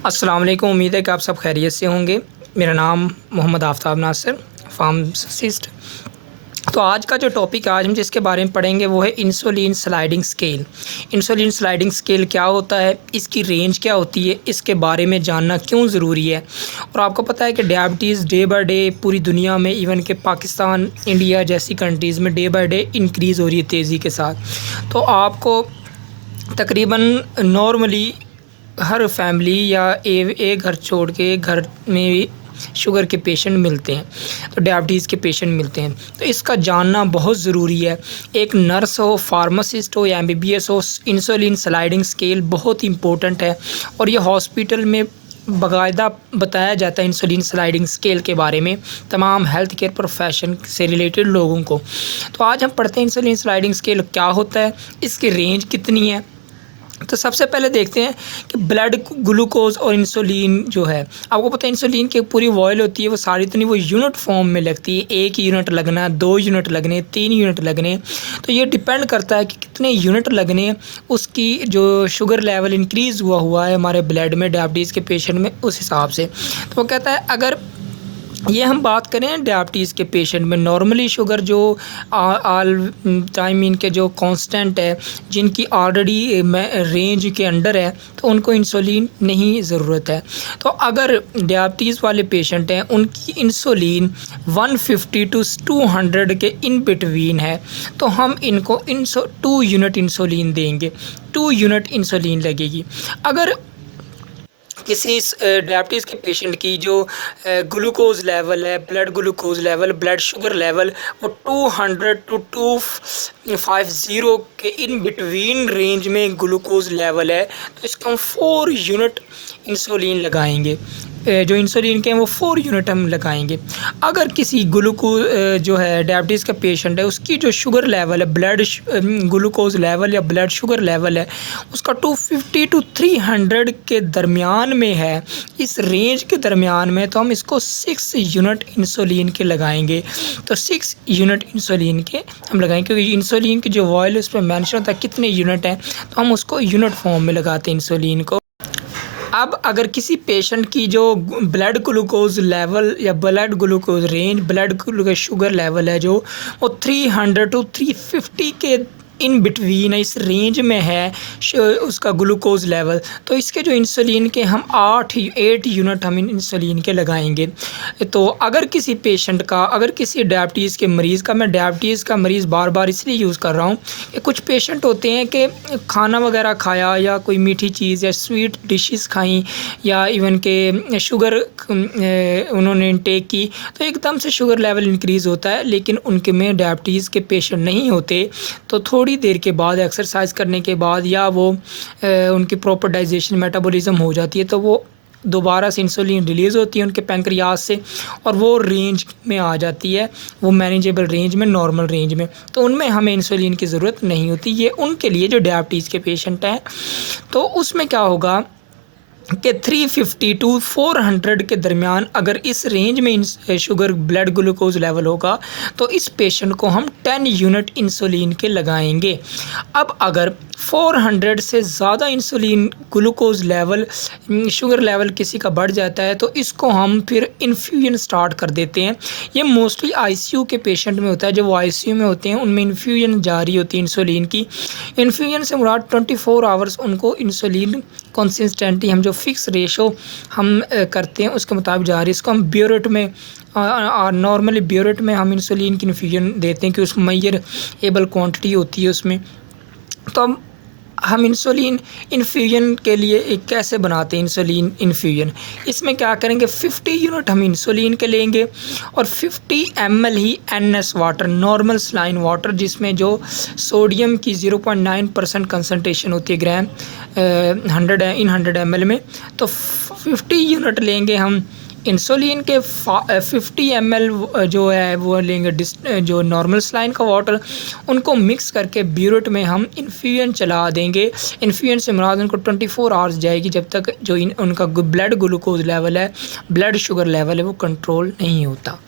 अस्सलाम वालेकुम। उम्मीद है कि आप सब खैरियत से होंगे। मेरा नाम मोहम्मद आफ्ताब नासिर, फार्मासिस्ट। तो आज का जो टॉपिक आज हम जिसके बारे में पढ़ेंगे वो है insulin sliding scale. Insulin sliding scale क्या होता है, इसकी रेंज क्या होती है, इसके बारे में जानना क्यों ज़रूरी है। और आपको पता है कि डायबिटीज़ डे बाय डे पूरी दुनिया में, इवन के पाकिस्तान, इंडिया जैसी कंट्रीज़ में डे बाय डे इंक्रीज़ हो रही है तेज़ी के साथ। तो आपको तकरीबन नॉर्मली हर फैमिली या एक घर छोड़ के एक घर में भी शुगर के पेशेंट मिलते हैं, तो डायबिटीज़ के पेशेंट मिलते हैं। तो इसका जानना बहुत ज़रूरी है। एक नर्स हो, फार्मासिस्ट हो या एमबीबीएस हो, इंसुलिन स्लाइडिंग स्केल बहुत इंपॉर्टेंट है और ये हॉस्पिटल में बाकायदा बताया जाता है इंसुलिन स्लाइडिंग स्केल के बारे में तमाम हेल्थ केयर प्रोफेशन से रिलेटेड लोगों को। तो आज हम पढ़ते हैं इंसुलिन स्लाइडिंग स्केल क्या होता है, इसकी रेंज कितनी है। तो सबसे पहले देखते हैं कि ब्लड ग्लूकोज और इंसुलिन जो है, आपको पता है इंसुलिन की पूरी वॉयल होती है, वो सारी तो नहीं, वो यूनिट फॉर्म में लगती है। 1 यूनिट लगना, 2 यूनिट लगने, 3 यूनिट लगने। तो ये डिपेंड करता है कि कितने यूनिट लगने, उसकी जो शुगर लेवल इंक्रीज़ हुआ है हमारे ब्लड में डायबिटीज़ के पेशेंट में, उस हिसाब से। तो वो कहता है अगर ये हम बात करें डायबिटीज़ के पेशेंट में, नॉर्मली शुगर जो ऑल टाइम इनके जो कांस्टेंट है, जिनकी ऑलरेडी रेंज के अंडर है, तो उनको इंसुलिन नहीं ज़रूरत है। तो अगर डायबिटीज़ वाले पेशेंट हैं, उनकी इंसुलिन 150 टू 200 के इन बिटवीन है, तो हम इनको 2 यूनिट इंसुलिन देंगे, 2 यूनिट इंसुलिन लगेगी। अगर किसी डायबिटीज़ के पेशेंट की जो ग्लूकोज़ लेवल है, blood glucose level, blood sugar level, वो 200 टू 250 के इन बिटवीन रेंज में ग्लूकोज़ लेवल है, तो इसको हम 4 यूनिट इंसुलिन लगाएंगे। जो इंसुलिन के हैं वो 4 यूनिट हम लगाएंगे। अगर किसी जो है डायबिटीज़ का पेशेंट है, उसकी जो शुगर लेवल है, ब्लड ग्लूकोज़ लेवल या ब्लड शुगर लेवल है, उसका 250 टू 300 के दरमियान में है, इस रेंज के दरमियान में, तो हम इसको 6 यूनिट इंसुलिन के लगाएंगे। तो 6 यूनिट इंसुलिन के हम लगाएंगे, क्योंकि इंसुलिन की जो वॉयल है उस पर मेंशन होता है कितने यूनिट हैं, तो हम उसको यूनिट फॉर्म में लगाते हैं इंसुलिन को। अब अगर किसी पेशेंट की जो ब्लड ग्लूकोज़ लेवल या blood glucose range, blood glucose sugar level है जो, वो 300 टू 350 के इन बिटवीन है, इस रेंज में है उसका ग्लूकोज़ लेवल, तो इसके जो इंसुलिन के हम 8 यूनिट हम इंसुलिन के लगाएंगे। तो अगर किसी पेशेंट का, अगर किसी डायबिटीज़ के मरीज़ का, मैं डायबिटीज़ का मरीज़ बार बार इसलिए यूज़ कर रहा हूँ कि कुछ पेशेंट होते हैं कि खाना वगैरह खाया या कोई मीठी चीज़ या स्वीट डिशेस खाई या इवन के शुगर उन्होंने इनटेक की, तो एकदम से शुगर लेवल इंक्रीज़ होता है, लेकिन उनके में डायबिटीज़ के पेशेंट नहीं होते। तो थोड़ी देर के बाद, एक्सरसाइज करने के बाद, या वो उनकी प्रॉपर डाइजेशन मेटाबॉलिज्म हो जाती है, तो वो दोबारा से इंसुलिन रिलीज़ होती है उनके पैंक्रियाज से और वो रेंज में आ जाती है, वो मैनेजेबल रेंज में, नॉर्मल रेंज में। तो उनमें हमें इंसुलिन की ज़रूरत नहीं होती। ये उनके लिए जो डायबिटीज़ के पेशेंट हैं, तो उसमें क्या होगा कि 350 टू 400 के दरमियान अगर इस रेंज में शुगर ब्लड ग्लूकोज लेवल होगा, तो इस पेशेंट को हम 10 यूनिट इंसुलिन के लगाएंगे। अब अगर 400 से ज़्यादा insulin glucose level, sugar level किसी का बढ़ जाता है, तो इसको हम फिर इन्फ्यूजन स्टार्ट कर देते हैं। ये मोस्टली आईसीयू के पेशेंट में होता है। जब वो आईसीयू में होते हैं, उनमें इन्फ्यूजन जारी होती है इंसुलिन की। इन्फ्यूजन से मुराद 24 आवर्स उनको इंसुलिन कंसिस्टेंटली, हम जो फिक्स रेशो हम करते हैं उसके मुताबिक जा रही है। इसको हम ब्यूरेट में, नॉर्मली ब्यूरेट में हम इंसुलिन की इन्फ्यूजन देते हैं कि उसमें मेजर एबल क्वांटिटी होती है उसमें। तो हम इंसुलिन इन्फ्यूजन के लिए एक कैसे बनाते हैं इंसुलिन इन्फ्यूजन, इसमें क्या करेंगे, 50 यूनिट हम इंसुलिन के लेंगे और 50 ml ही NS water, normal saline water, जिसमें जो सोडियम की 0.9% कंसनट्रेशन होती है ग्राम 100 ml में, तो 50 यूनिट लेंगे हम इंसुलिन के। 50 ml जो है वो लेंगे जो नॉर्मल सलाइन का वाटर, उनको मिक्स करके ब्यूरेट में हम इन्फ्यूजन चला देंगे। इन्फ्यूजन से मुराद उनको 24 आवर्स जाएगी, जब तक जो उनका ब्लड ग्लूकोज लेवल है, ब्लड शुगर लेवल है, वो कंट्रोल नहीं होता।